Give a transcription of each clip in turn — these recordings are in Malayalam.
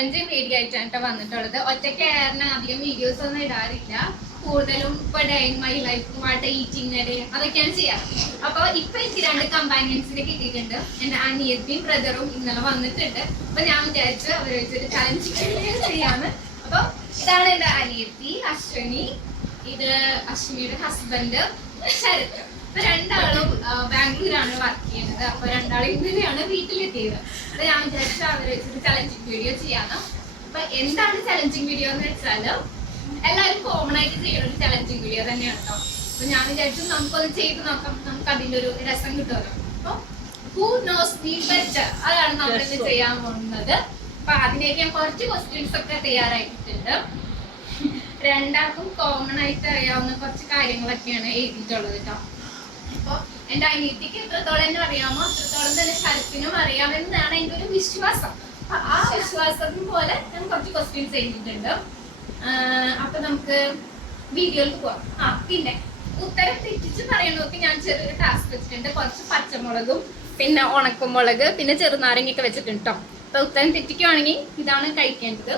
ചലഞ്ച് വീഡിയോ ആയിട്ടാണ് വന്നിട്ടുള്ളത്. ഒറ്റയ്ക്ക് കാരണം അധികം വീഡിയോസ് ഒന്നും ഇടാറില്ല. കൂടുതലും ഇപ്പൊ ഡേ ഇൻ മൈ ലൈഫുമായിട്ട് ഈറ്റിംഗ് ഡേ അതൊക്കെയാണ് ചെയ്യാറ്. അപ്പൊ ഇപ്പൊ എനിക്ക് 2 കമ്പാനിയൻസിനെ കിട്ടിയിട്ടുണ്ട്. എന്റെ അനിയത്തിയും ബ്രദറും ഇന്നലെ വന്നിട്ടുണ്ട്. അപ്പൊ ഞാൻ വിചാരിച്ചു അവരെ വെച്ചൊരു ചലഞ്ച് ചെയ്യാന്ന്. അപ്പൊ ഇതാണ് എന്റെ അനിയത്തി അശ്വിനി, ഇത് അശ്വിനിയുടെ ഹസ്ബൻഡ് ശരത്. അപ്പൊ രണ്ടാളും ബാംഗ്ലൂരാണ് വർക്ക് ചെയ്യുന്നത്. അപ്പൊ രണ്ടാളും ഇന്നലെയാണ് വീട്ടിലെത്തിയത്. അപ്പൊ ഞാൻ വിചാരിച്ചു അവരെ വെച്ചൊരു ചലഞ്ചിങ് വീഡിയോ ചെയ്യാന്ന്. അപ്പൊ എന്താണ് ചലഞ്ചിങ് വീഡിയോ എന്ന് വെച്ചാല് എല്ലാവരും കോമൺ ആയിട്ട് ചെയ്യുന്ന ഒരു ചലഞ്ചിങ് വീഡിയോ തന്നെയാണ് കേട്ടോ. അപ്പൊ ഞാൻ വിചാരിച്ചു നമുക്കൊന്ന് ചെയ്ത് നോക്കാം, നമുക്ക് അതിന്റെ ഒരു രസം കിട്ടുമല്ലോ. അപ്പൊ ഹൂ നോസ് മീ ബെറ്റർ അതാണ് നമ്മളിന്ന് ചെയ്യാൻ പോകുന്നത്. അപ്പൊ അതിലേക്ക് ഞാൻ കുറച്ച് ക്വസ്റ്റ്യൻസ് ഒക്കെ തയ്യാറായിട്ടുണ്ട്. രണ്ടാൾക്കും കോമൺ ആയിട്ട് അറിയാവുന്ന കുറച്ച് കാര്യങ്ങളൊക്കെയാണ് എഴുതിയിട്ടുള്ളത് കേട്ടോ. അപ്പൊ എന്റെ അനിയത്തിക്ക് എത്രത്തോളം എന്നെ അറിയാമോ അത്രത്തോളം തന്നെ ശരത്തിനും അറിയാമെന്നാണ് എന്റെ ഒരു വിശ്വാസം. ആ വിശ്വാസത്തിന് പോലെ ഞാൻ കുറച്ച് ക്വസ്റ്റ്യൻസ് എഴുതിയിട്ടുണ്ട്. അപ്പൊ നമുക്ക് വീഡിയോയിൽ പോവാം. പിന്നെ ഉത്തരം തെറ്റിച്ച് പറയണോക്ക് ഞാൻ ചെറിയൊരു ടാസ്ക് വെച്ചിട്ടുണ്ട്. കുറച്ച് പച്ചമുളകും പിന്നെ ഉണക്കമുളക് പിന്നെ ചെറുനാരങ്ങയൊക്കെ വെച്ചിട്ടുണ്ട് കേട്ടോ. അപ്പൊ ഉത്തരം തെറ്റിക്കുവാണെങ്കിൽ ഇതാണ് കഴിക്കേണ്ടത്.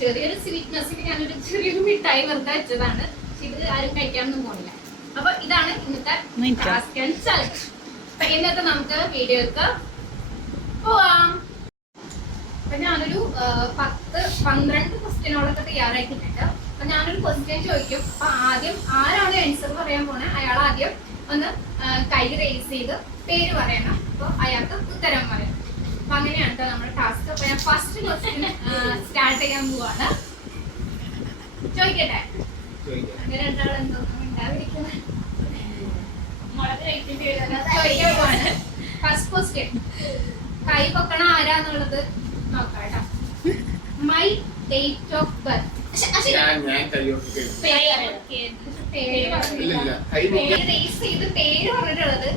ചെറിയൊരു സ്വീറ്റ്നെസ്സിന് ഞാനൊരു ചെറിയൊരു മിഠായി വെറുതെ വെച്ചതാണ്. പക്ഷെ ഇത് ആരും കഴിക്കാനൊന്നും പോണില്ല. അപ്പൊ ഇതാണ് ഇന്നത്തെ ടാസ്ക് ആൻഡ് ചലഞ്ച്. അപ്പൊ ഇന്നത്തെ നമുക്ക് വീഡിയോക്ക് പോവാം. അപ്പൊ ഞാനൊരു 10-12 ക്വസ്റ്റ്യനോടൊക്കെ തയ്യാറാക്കിയിട്ടുണ്ട്. അപ്പൊ ഞാനൊരു ക്വസ്റ്റ്യൻ ചോദിക്കും. അപ്പൊ ആദ്യം ആരാണ് ആൻസർ പറയാൻ പോണേ അയാൾ ആദ്യം ഒന്ന് കൈ റേസ് ചെയ്ത് പേര് പറയണം. അപ്പൊ അയാൾക്ക് ഉത്തരം പറയണം. അപ്പൊ അങ്ങനെയാണ് കേട്ടോ നമ്മുടെ ടാസ്ക്. അപ്പൊ ഞാൻ ഫസ്റ്റ് ക്വസ്റ്റ്യൻ സ്റ്റാർട്ട് ചെയ്യാൻ പോവാണ്. ചോദിക്കട്ടെ? രണ്ടാളെന്തോ ഉണ്ടാവിരിക്കുന്നത് ചോദിക്കാൻ പോവാണ്. ഫസ്റ്റ് ക്വസ്റ്റ്യൻ കൈ പൊക്കണ ആരാന്നുള്ളത് നോക്കാം കേട്ടോ. My date of birth. പേര് പറഞ്ഞിട്ടുള്ളത്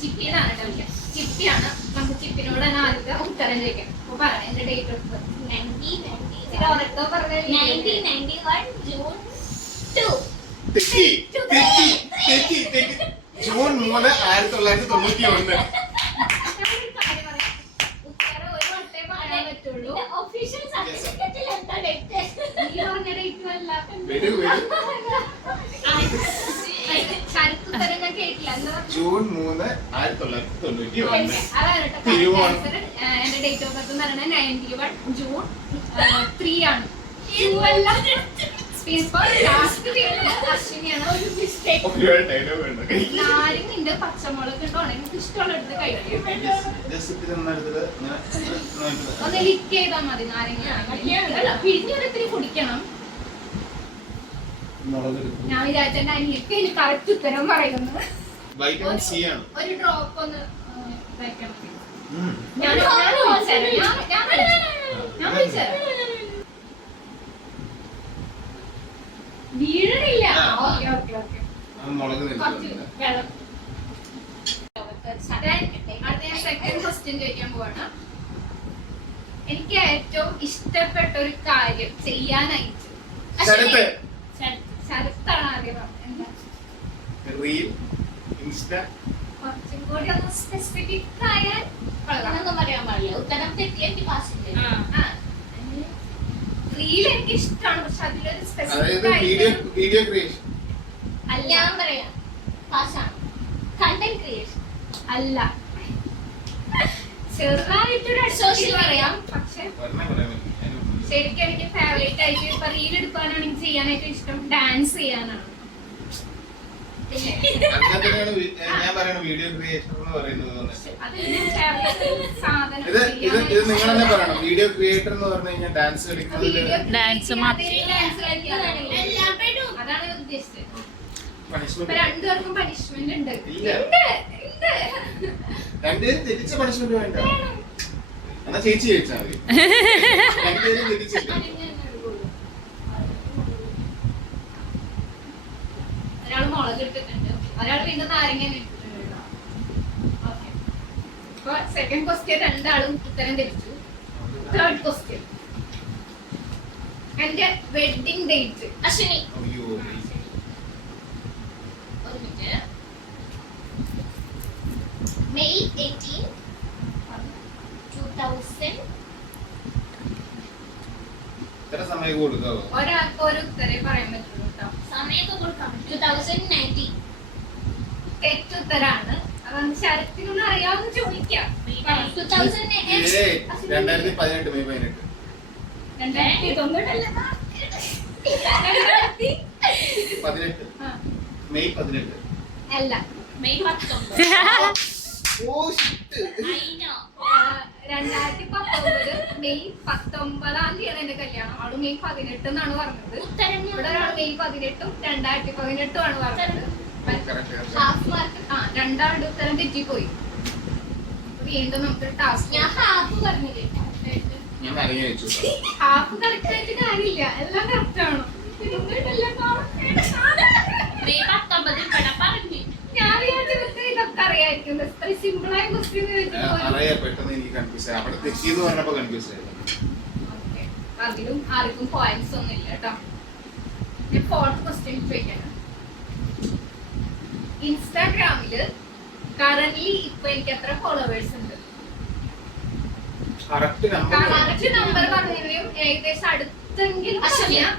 ചിപ്പിന്നാണ് കേട്ടോ. ചിപ്പിയാണ്. നമുക്ക് ചിപ്പിനോട് തന്നെ ആദ്യത്തെ ഉത്തരം ചോദിക്കാം. അപ്പൊ പറയാം എന്റെ date of birth 1991 June 2. June 3, 1991. June 3, 1991. എന്റെ ഡേറ്റ് ഓഫ് ബർത്ത് എന്ന് പറയുന്നത് 91 ജൂൺ 3 ആണ്. നാരങ്ങുണ്ട്, പച്ചമുളക് ഉണ്ടോ എനിക്ക് ഇഷ്ടമുള്ള എടുത്ത് കഴിക്കും. ഒന്ന് ലിക്ക് ചെയ്താൽ മതി. നാരങ്ങ പിഴിഞ്ഞൊരിത്തിരി കുടിക്കണം. ഞാൻ വിചാരിച്ച എന്റെ അനിയത്തി എനിക്ക് കറക്റ്റ് ഉത്തരം പറയുന്നത്. ഒരു ഡ്രോപ്പ് ഒന്ന് വയ്ക്കണം. ഞാൻ വീഴണില്ല. Okay okay okay. അടുത്ത സെക്കൻഡ് ക്വസ്റ്റ്യൻ ചോദിക്കാൻ പോവാണ്. എനിക്ക് ഏറ്റവും ഇഷ്ടപ്പെട്ട ഒരു കാര്യം ചെയ്യാനായിട്ട് ശരത്താണ് ആദ്യം. കുറച്ചും കൂടി ഒന്ന് സ്പെസിഫിക് ആയാൽ പറയാൻ പാടില്ല. ഉത്തരം തെറ്റിയ റീൽ എനിക്ക് ഇഷ്ടമാണ്. പക്ഷെ അതിലൊരു സ്പെസിഫിക് അല്ല. ഞാൻ പറയാം കണ്ടന്റ് ക്രിയേഷൻ അല്ല. ചെറുതായിട്ടൊരു സോഷ്യൽ പറയാം. പക്ഷെ ശരിക്കും എനിക്ക് ഫേവറേറ്റ് ആയിട്ട് ഇപ്പൊ റീൽ എടുക്കാനാണെങ്കിൽ ചെയ്യാനായിട്ട് ഇഷ്ടം ഡാൻസ് ചെയ്യാനാണ്. ഞാൻ പറയണ വീഡിയോ ക്രിയേഷൻ എന്ന് പറയുന്നത് വീഡിയോ ക്രിയേറ്റർ എന്ന് പറഞ്ഞു കഴിഞ്ഞാൽ ഡാൻസ് കളിക്കുന്നത്. അതാണ് ഉദ്ദേശിച്ചത്. രണ്ടുപേർക്കും പണിഷ്മെന്റ് ഉണ്ട്. രണ്ടുപേരും തിരിച്ച പണിഷ്മെന്റ് വേണ്ട. എന്നാ ചേച്ചി ചോദിച്ചാൽ മതി. രണ്ടുപേരും തിരിച്ചില്ല. ഒരാൾ മുളക് ഇട്ടിട്ടുണ്ട്, ഒരാൾ പിന്നെ നാരങ്ങ ഇട്ടിട്ടുണ്ട്. ഓക്കെ. അപ്പൊ സെക്കൻഡ് ക്വസ്റ്റ്യൻ രണ്ടാളും ഉത്തരം തെറ്റിച്ചു. തേർഡ് ക്വസ്റ്റ്യൻ എന്റെ വെഡിങ് ഡേറ്റ് അശ്വിനി. May 18, 2000 സമയം കൊടുക്കാവോ? ഒരാൾക്ക് ഒരു ഉത്തരേ പറയാൻ പറ്റുള്ളൂ കേട്ടോ. സമയമൊക്കെ കൊടുക്കാം. 2019. തെറ്റുത്തരാണ്. അതാണ് ശരത്തിനൊന്നും അറിയാവുന്ന ചോദിക്കാം. 2008. 2018 മെയ് 18. 2019 മെയ് 18. അല്ല, May 19. Oh shit. I know. 2019 May 19-ാം തീയതി എന്റെ കല്യാണം. അവള് മെയ് 18 എന്നാണ് പറഞ്ഞത്. ഉത്തരം ഇവിടെ ഒരാൾ മെയ് 18-ഉം 2018 ആണ് പറഞ്ഞത്. Half mark. രണ്ടാളുടെ ഉത്തരം തെറ്റിപ്പോയി. വീണ്ടും നമുക്കൊരു ടാസ്ക്. ഞാൻ ഹാഫ് പറഞ്ഞില്ലേ? ഞാൻ അറിയാൻ വെച്ചു. ഹാഫ് കറക്റ്റ് ആയിട്ട് കാര്യമില്ല, എല്ലാം കറക്റ്റ് ആണോ? മെയ് 19 ഇവിടെ പറഞ്ഞു. ഞാൻ വിചാരിച്ചു ഇതൊക്കെ അറിയായിരിക്കും. ഇത്ര സിമ്പിൾ ആയ ക്വസ്റ്റ്യൻ അറിയാം, പെട്ടെന്ന് എനിക്ക് കൺഫ്യൂസ് ആയി. അവിടെ തെറ്റിയെന്ന് പറഞ്ഞപ്പോ കൺഫ്യൂസ് ആയി. അതിലും ആർക്കും പോയിന്റ്സ് ഒന്നും ഇല്ല കേട്ടോ. ഞാൻ ഫോർത്ത് ക്വസ്റ്റ്യൻ ചോദിക്കാം. ഇൻസ്റ്റാഗ്രാമില് കറന്റ്ലി ഇപ്പൊ എനിക്ക് എത്ര ഫോളോവേഴ്സ് ഉണ്ട്? കറക്റ്റ് നമ്പർ കറക്റ്റ് നമ്പർ പറഞ്ഞുകയും ഏകദേശം അടുത്തെങ്കിലും അശ്വതിയ? പറഞ്ഞാ.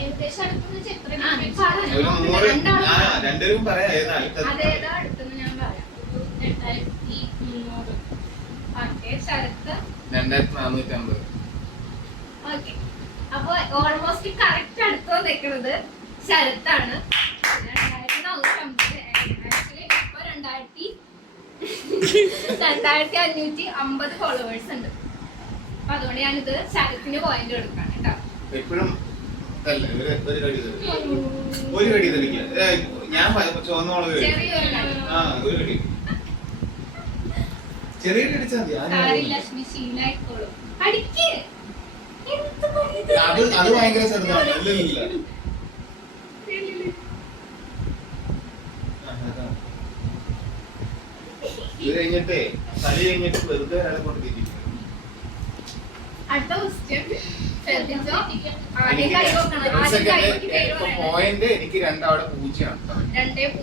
ഏകദേശം അടുത്തെന്ന് വെച്ചാൽ എത്ര ആ, minutes? ഒരു 100. രണ്ടുപേരും പറയാം ഏതാ അടുത്തത്. അതേതാ അടുത്തെന്ന് ഞാൻ പറയാം. 2300. ഓക്കെ, ശരത്ത്. 2450. ഓക്കെ, അപ്പൊ ഓൾമോസ്റ്റ് കറക്റ്റ് അടുത്തോ നിൽക്കുന്നത് ശരത്താണ്. 2450. ആക്ച്വലി ഇപ്പൊ 2550 ഫോളോവേഴ്സ് ഉണ്ട്. അപ്പൊ അതുകൊണ്ട് ഞാനിത് ശരത്തിന് പോയിന്റ് കൊടുക്കാം കേട്ടോ. എപ്പോഴും അല്ല, ഒരു കടി തരും. ഒരു കടി തരില്ല. ഞാൻ ചുവന്നോളത് ചെറിയൊരു കാര്യം. ആ ഒരു കടി ചെറിയ കടി അടിച്ചാൽ മതി. കാര്യലക്ഷ്മി ശീലായിക്കോളും. പഠിക്ക്. എന്ത് പഠിത്? അത് ഭയങ്കര ചെറുതാണ്. ഇല്ല ഇത് കഴിഞ്ഞിട്ടേ കളി കഴിഞ്ഞിട്ട് വെറുതെ ഒരാളെ കൊണ്ട് തിരിക്കും. അടുത്ത ക്വസ്റ്റ്യൻ ശ്രദ്ധിച്ചോ. ആദ്യം കൈ വെക്കണം. ആദ്യം കൈ വെക്കി പേര് പറയണം. പോയിന്റ് എനിക്ക് രണ്ടവിടെ 0 ആണ്. 2-0.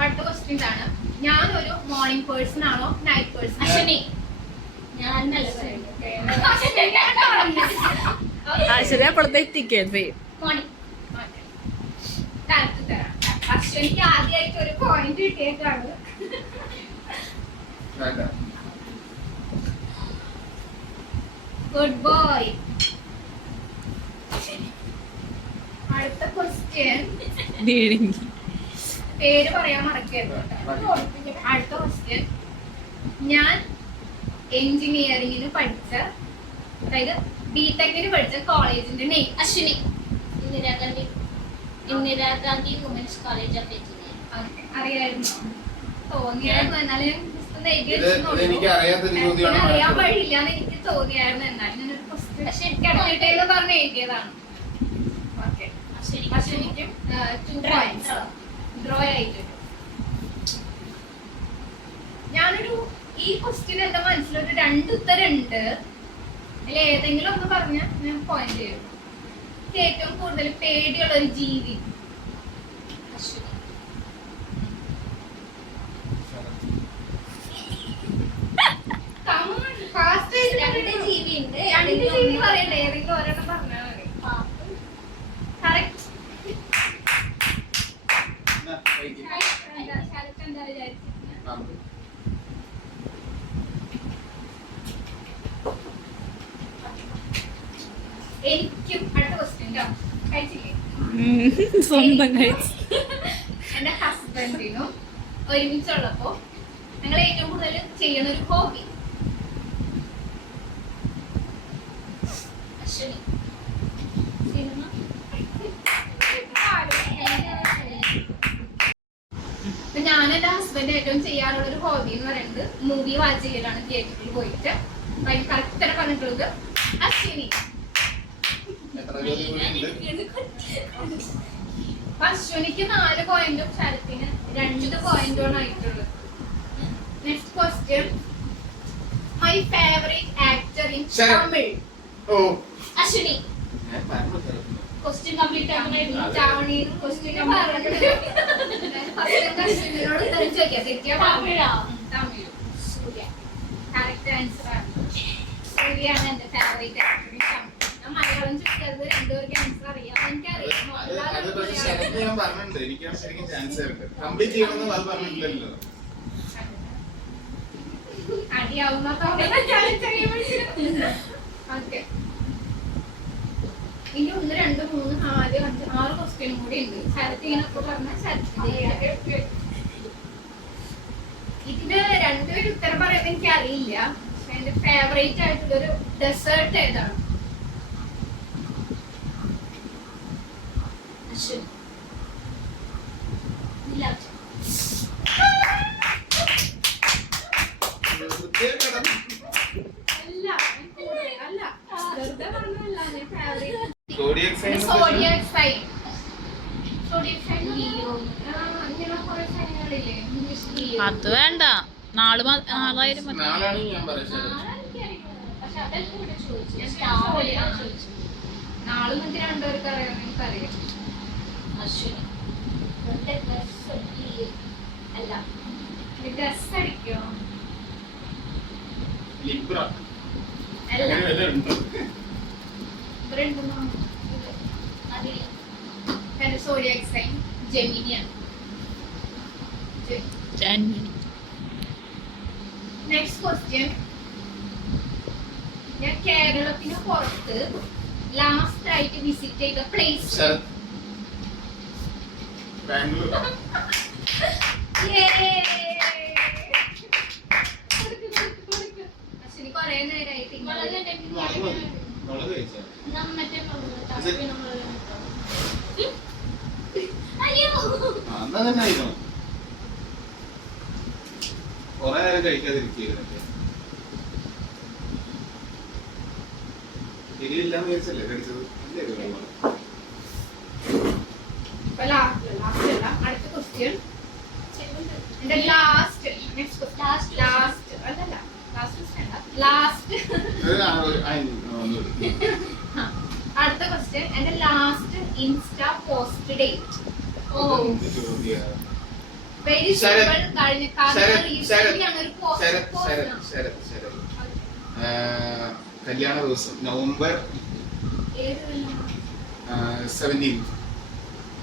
അടുത്ത ക്വസ്റ്റ്യൻ ഇതാണ്. ഞാനൊരു മോർണിംഗ് പേഴ്സൺ ആണോ നൈറ്റ് പേഴ്സൺ? അശ്വിനി. ഞാൻ നല്ല പറയുന്നത്. ശരി, അപ്പോഴത്തെ എത്തിക്കേ മോർണിംഗ്. അശ്വനിക്ക് ആദ്യമായിട്ട് ഒരു പോയിന്റ് കിട്ടിയേക്കാണ്. വേണ്ട. Good boy. അടുത്ത ക്വസ്റ്റ്യൻ പേര് പറയാൻ മറക്കരുത്. അടുത്ത ക്വസ്റ്റ്യൻ. ഞാൻ എഞ്ചിനീയറിംഗിന് പഠിച്ച, അതായത് ബിടെക്കിന് പഠിച്ച കോളേജിന്റെ name? Ashwini. Indira Gandhi women's college of engineering. അറിയായിരുന്നു? തോന്നിയായിരുന്നു. എന്നാലും ഞാൻ പുസ്തകം എഴുതി ഇത് എനിക്ക് അറിയാത്തൊരു ചോദ്യമാണ്. അറിയാൻ വഴിയില്ല എന്ന് എനിക്ക് തോന്നിയായിരുന്നു. എന്നാലും ഞാനൊരു ക്വസ്റ്റ്യൻ കിടന്നിട്ടേന്ന് പറഞ്ഞ് എഴുതിയതാണ്. ഓക്കെ, അശ്വിനിക്കും 2 പോയിന്റ്സ് ഡ്രോ ആയിട്ടുണ്ട്. ഞാനൊരു ഈ ക്വസ്റ്റ്യൻ എന്റെ മനസ്സിലൊരു 2 ഉത്തരം ഉണ്ട്. അതിൽ ഏതെങ്കിലും ഒന്ന് പറഞ്ഞാൽ ഞാൻ പോയിന്റ് ചെയ്യും. എനിക്ക് ഏറ്റവും കൂടുതൽ പേടിയുള്ള ഒരു ജീവി? അശ്വിനി. ഫാസ്റ്റ് രണ്ട് ജീവി ഉണ്ട്. 2 ജീവി പറയണ്ടേ? ഏതെങ്കിലും ഒരെണ്ണം പറഞ്ഞാൽ മതി. കറക്റ്റ്. ശരത്ത് എന്താ വിചാരിച്ചിരുന്നത്? എനിക്കും അടുത്ത ക്വസ്റ്റ്യൻ കഴിച്ചില്ലേ? സ്വന്തം കഴിച്ചു. എന്റെ ഹസ്ബൻഡിനും ഒരുമിച്ചുള്ളപ്പോ ഞങ്ങൾ ഏറ്റവും കൂടുതൽ ചെയ്യുന്ന ഒരു ഹോബി? അശ്വിനി. അപ്പൊ ഞാൻ എന്റെ ഹസ്ബൻഡ് ഏറ്റവും ചെയ്യാറുള്ള ഒരു ഹോബി എന്ന് പറയുന്നത് മൂവി വാച്ച് ചെയ്യലാണ്. തിയേറ്ററിൽ പോയിട്ട് കറക്റ്റ് പറഞ്ഞിട്ടുള്ളത് അശ്വിനി. എത്ര ചോദ്യം കൂടി ഉണ്ട്? അശ്വിനിക്ക് 4 പോയിന്റും ശരത്തിന് 2 പോയിന്റുമാണ് ആയിട്ടുള്ളത്. Next question. My favourite actor in Tamil? ഓ അശ്വിനി. ഞാൻ പറഞ്ഞു തരാം. ക്വസ്റ്റ്യൻ കംപ്ലീറ്റ് ആക്കണമായിരുന്നു. ചാവണിന്ന് ക്വസ്റ്റ്യൻ പറഞ്ഞിട്ട് അശ്വിനോട് ഉത്തരം ചോദിക്കാം. തെറ്റിയാ തമിഴാ? തമിഴ്. സൂര്യ. കറക്റ്റ് ആൻസർ ആണ്. സൂര്യാണ് എന്റെ favourite actor in Tamil. Malayalam ചോദിക്കരുത്, രണ്ടുപേർക്ക് ആൻസർ അറിയാം. എനിക്കറിയാം അത് പക്ഷെ ശരത്ത് ഞാൻ പറഞ്ഞിട്ടുണ്ട്, എനിക്ക് ശരിക്കും ചാൻസ് ഉണ്ട്. കംപ്ലീറ്റ് ചെയ്യണമെന്ന് അത് പറഞ്ഞിട്ടില്ലല്ലോ. അടിയാവുന്ന ഓക്കെ. ഇനി 1, 2, 3, 4, 5, 6 ക്വസ്റ്റ്യനും കൂടി ഉണ്ട്. ശരത്ത് ഇങ്ങനെ പറഞ്ഞ ശരത്ത് ഇതിന്റെ രണ്ടുപേരും ഉത്തരം പറയുന്നത് എനിക്ക് അറിയില്ല. പക്ഷെ എന്റെ ഫേവറേറ്റ് ആയിട്ടുള്ളൊരു ഡെസേർട്ട് ഏതാണ്? അശ്വിൻ. ഗുലാബ് ജാമുൻ. അല്ല, അല്ല, വെറുതെ പറഞ്ഞതല്ല. ഞാൻ favourite Zodiac sign zodiac sign. Zodiac sign Leo. അങ്ങനെ കുറെ സൈനുകളില്ലേ ഇംഗ്ലീഷിൽ? അത് വേണ്ട, നാളായാലും മതി. നാളാണ് ഞാൻ പറയുന്നത്. പക്ഷെ അതെല്ലാം ഇവിടെ ചോദിച്ചു. ഞാൻ സ്റ്റാർ സോഡിയാക് ചോദിച്ചു. നാളെ നിങ്ങൾക്ക് രണ്ടുപേർക്ക് അറിയാം, എനിക്കറിയാം. അശ്വിൻ. വെറുതെ ഡ്രസ് അല്ല. ഡ്രസ് അടിക്കോ? ലിബ്ര അല്ല, അങ്ങനെ വല്ലതും ഉണ്ടോ? ഇവരുണ്ടെന്നോ? അതിൽ എന്റെ സോഡിയാക് സൈൻ ജെമിനിയാണ്. Next question. ഞാൻ കേരളത്തിന് പുറത്ത് ലാസ്റ്റ് ആയിട്ട് വിസിറ്റ് ചെയ്ത പ്ലേസ്. ശരത് ബാംഗ്ലൂർ. അശ്വിനി കൊറേ നേരമായിട്ട് വളരെ മുളക് കഴിച്ചാ നമ്മറ്റേ അയ്യോ എന്നാ തന്നെ ആയിരുന്നു. കൊറേ നേരം കഴിക്കാതിരിക്കുകയായിരുന്നല്ലേ. എരിവില്ലാന്ന് വിചാരിച്ചല്ലേ കഴിച്ചത്? അല്ലേ ഇത്? അടുത്ത ക്വസ്റ്റ്യൻ. എന്റെ ലാസ്റ്റ് അടുത്ത ക്വസ്റ്റ്യൻ. എന്റെ last insta post date. Very simple. കഴിഞ്ഞ കല്യാണ ദിവസം നവംബർ 17.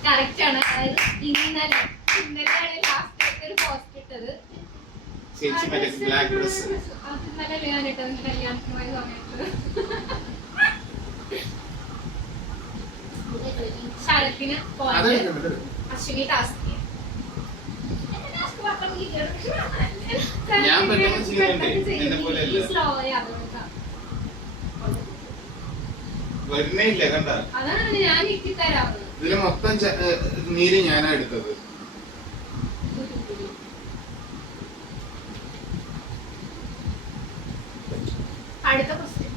കറക്റ്റ് ആണ്. അതായത് ഇന്നലെയാണ് ലാസ്റ്റ് ആയിട്ട് ഒരു പോസ്റ്റ് ഇട്ടത്. ചേച്ചി മറ്റേ ബ്ലാക്ക് ഡ്രസ്. അത് ഇന്നലെ ഞാൻ ഇട്ടത് കല്യാണത്തിന് പോയ സമയത്ത്. ശരത്തിന് പോയത് അശ്വിനി ടാസ്ക്. ഞാൻ പെട്ടെന്ന് ചെയ്യുന്നുണ്ട്, എന്നെ പോലെ അല്ല. സ്ലോ വരുന്നേ ഇല്ല കണ്ട. അതാണ് ഞാൻ ഇട്ടിത്തരാവുന്നത്. ഇതില് മൊത്തം നീര് ഞാനാ എടുത്തത്. അടുത്ത ക്വസ്റ്റ്യൻ.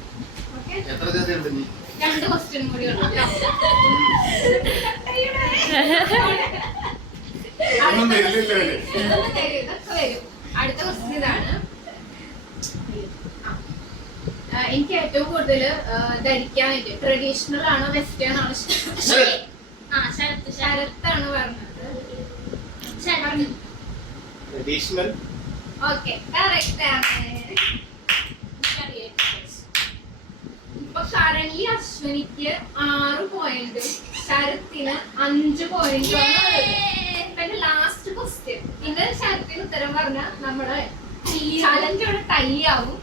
ഓക്കെ, എത്ര ചേർത്തുണ്ട് നീ? 2 ക്വസ്റ്റ്യൻ കൂടി ഉണ്ട്. ഒന്നും വരില്ലല്ലോ അല്ലേ? ഇതൊക്കെ വരും. അടുത്ത ക്വസ്റ്റ്യൻ ഇതാണ്. എനിക്ക് ഏറ്റവും കൂടുതൽ ധരിക്കാനായിട്ട് ട്രഡീഷണൽ ആണോ വെസ്റ്റേൺ ആണോ ശരത്താണ് പറഞ്ഞത്. ട്രഡീഷണൽ. ഓക്കെ, കറക്റ്റ് ആണ്. ഇപ്പൊ കറന്റ്ലി അശ്വനിക്ക് 6 പോയിന്റ്, ശരത്തിന് 5 പോയിന്റ്. പിന്നെ ലാസ്റ്റ് ക്വസ്റ്റ്യൻ. ഇത് ശരത്തിന് ഉത്തരം പറഞ്ഞ നമ്മുടെ ചലഞ്ച് ഇവിടെ ടൈ ആവും.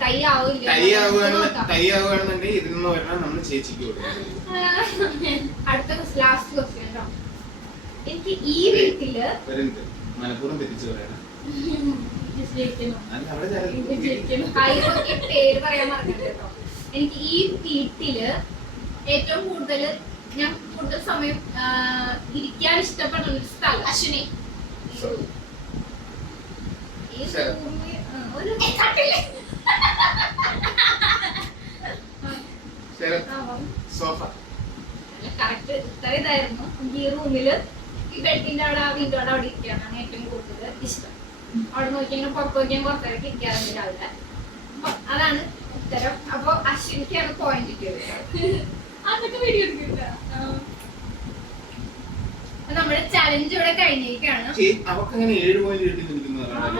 ടൈ ആവുകയാണെന്നുണ്ടെങ്കിൽ ഇതിൽ നിന്ന് പറഞ്ഞാൽ നമ്മൾ ചേച്ചിക്ക് കൊടുക്കും. അടുത്ത ലാസ്റ്റ് ക്വസ്റ്റ്യൻ കേട്ടോ. എനിക്ക് ഈ വീട്ടില് മനഃപൂർവ്വം തെറ്റിച്ചു പറയണം. പേര് പറയാൻ പറഞ്ഞത് കേട്ടോ. എനിക്ക് ഈ വീട്ടില് ഏറ്റവും കൂടുതൽ ഞാൻ കൂടുതൽ സമയം ഇരിക്കാൻ ഇഷ്ടപ്പെടുന്ന ഒരു സ്ഥലം. അശ്വിനി ഒരു സോഫ. കറക്റ്റ് ഉത്തരം ഇതായിരുന്നു. ഈ റൂമില് ഈ ബെഡിന്റെ അവിടെ വിൻഡോ അവിടെ ഇരിക്കാനാണ് ഏറ്റവും കൂടുതൽ ഇഷ്ടം. അവിടെ നോക്കിയാൽ പുറത്ത് നോക്കിയാൽ പുറത്തേക്ക് ഇരിക്കാറുണ്ട് രാവിലെ. അതാണ് ഉത്തരം. അപ്പൊ അശ്വിനിക്കാണ് പോയിന്റ് കിട്ടിയത്. അതൊക്കെ വീഡിയോ എടുക്കില്ല. നമ്മുടെ ചലഞ്ച് ഇവിടെ കഴിഞ്ഞിരിക്കുകയാണ്. അവർക്ക് അങ്ങനെ 7 പോയിന്റ് കിട്ടി നിൽക്കുന്നതാണ്.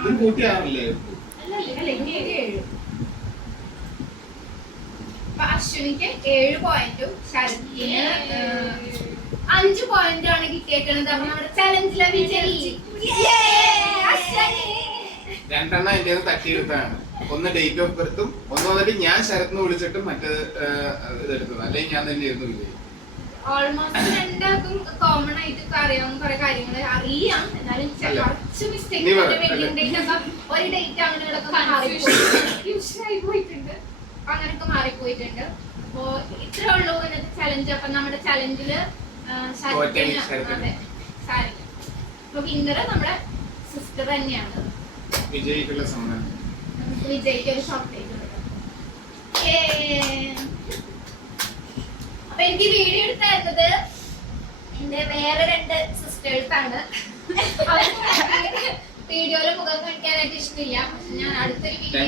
ഇത് കൂട്ടിയാറില്ലേ? അല്ലല്ലേ, ഇനി 7. അപ്പൊ അശ്വിനിക്ക് 7 പോയിന്റും ശരത്തിന് 5 പോയിന്റാണ് കിട്ടിയേക്കുന്നത്. അപ്പൊ നമ്മുടെ ചലഞ്ചിലെ വിജയിച്ചു. രണ്ടെണ്ണം എന്റെ തട്ടിയെടുത്താണ്. ഒന്ന് ഡേറ്റ് ഓഫ് ബർത്തും ഒന്ന് വന്നിട്ട് ഞാൻ ശരത്ന്ന് വിളിച്ചിട്ടും മറ്റേത് ഇതെടുത്തത്. അല്ലെങ്കിൽ ഞാൻ തന്നെ ആയിരുന്നു വിജയി. ഓൾമോസ്റ്റ് രണ്ടാൾക്കും കോമൺ ആയിട്ട് അറിയാവുന്ന കുറെ കാര്യങ്ങൾ അറിയാം. എന്നാലും കുറച്ച് മിസ്റ്റേക്ക് വെഡിങ് ഡേറ്റ് ഒക്കെ ഒരു ഡേറ്റ് അങ്ങനെ പോയിട്ടുണ്ട്, അങ്ങനൊക്കെ മാറിപ്പോയിട്ടുണ്ട്. അപ്പോ ഇത്രേ ഉള്ളൂ ഇന്നത്തെ ചലഞ്ച്. അപ്പൊ നമ്മുടെ ചലഞ്ചില് അപ്പൊ വിന്നറ് നമ്മുടെ സിസ്റ്റർ തന്നെയാണ്. വിജയിക്കുള്ള സമ്മാനം വിജയിക്ക് ഒരു ചോക്ലേറ്റ് കൊടുക്കാം. അപ്പൊ എനിക്ക് വീഡിയോ എടുത്തായിരുന്നത് എന്റെ വേറെ 2 സിസ്റ്റേഴ്സ് ആണ്. വീഡിയോയില് മുഖം കാണിക്കാനായിട്ട് ഇഷ്ടമില്ല. പക്ഷെ ഞാൻ അടുത്തൊരു വീഡിയോ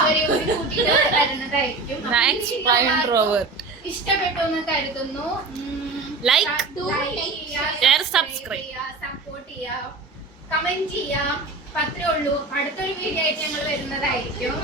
അവരെ കൂട്ടിട്ട് വരുന്നതായിരിക്കും. ഇഷ്ടപ്പെട്ടു എന്ന് കരുതുന്നു. ലൈക്ക്, ഷെയർ, സബ്സ്ക്രൈബ് സപ്പോർട്ട് ചെയ്യാം, കമന്റ് ചെയ്യാം. അത്രേ ഉള്ളൂ. അടുത്തൊരു വീഡിയോ ആയിട്ട് ഞങ്ങൾ വരുന്നതായിരിക്കും.